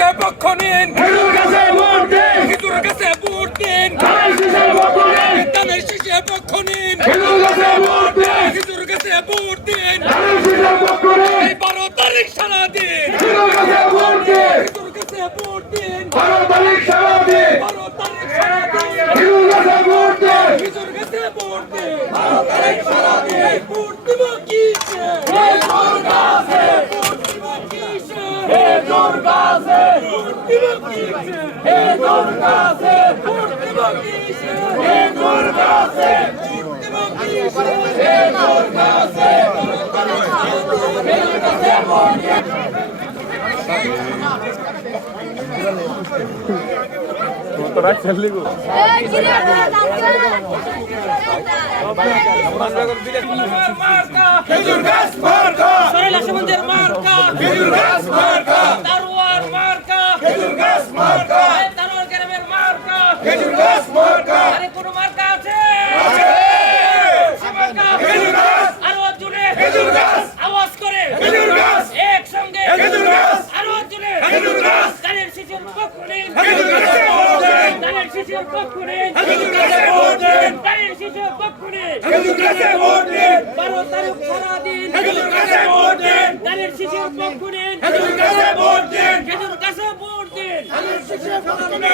শেষে পক্ষ নিন, খেজুর গাছে ভোট দিন, ধানের শেষে পক্ষ নিন, খেজুর গাছে ভোট দিন, 12 তারিখ সারা দিন, খেজুর গাছে ভোট দিন, 12 তারিখ সারা দিন, খেজুর গাছে ভোট দিন, খেজুর গাছে ভোট দিন, 12 তারিখ সারা দিন, ভোট দিব কিসে, খেজুর গাছে, ভোট দিব কিসে, খেজুর গাছে, ভোট দিব কিসে, খেজুর গাছে, ভোট দিব কিসে, খেজুর গাছে, ভোট দিব কিসে, খেজুর গাছে, খেজুর গাছে ভোট দিন। তোরা খেললি গো খেজুর গাছ মার্কা, সরেলা সমুদ্রের মার্কা, খেজুর গাছ মার্কা, দারোয়ার মার্কা, খেজুর গাছ মার্কা, দারোয়ার গ্রামের মার্কা, খেজুর গাছ মার্কা, আরে কোন মার্কা আছে? খেজুর গাছ, আরো জোরে খেজুর গাছ, আওয়াজ করে খেজুর গাছ, একসঙ্গে খেজুর গাছ, আরো জোরে খেজুর গাছ, ধানের শীষের পক্ষ নিন, খেজুর গাছে ভোট দিন, ধানের শীষের পক্ষ নিন, খেজুর গাছে ভোট দিন, ধানের শীষের পক্ষ নিন, খেজুর গাছে ভোট দিন, 12 তারিখ সারা দিন, খেজুর গাছে ভোট দিন, ধানের শীষের পক্ষ নিন, খেজুর গাছে ভোট দিন, খেজুর গাছে ভোট দিন, ধানের শীষের পক্ষ নিন,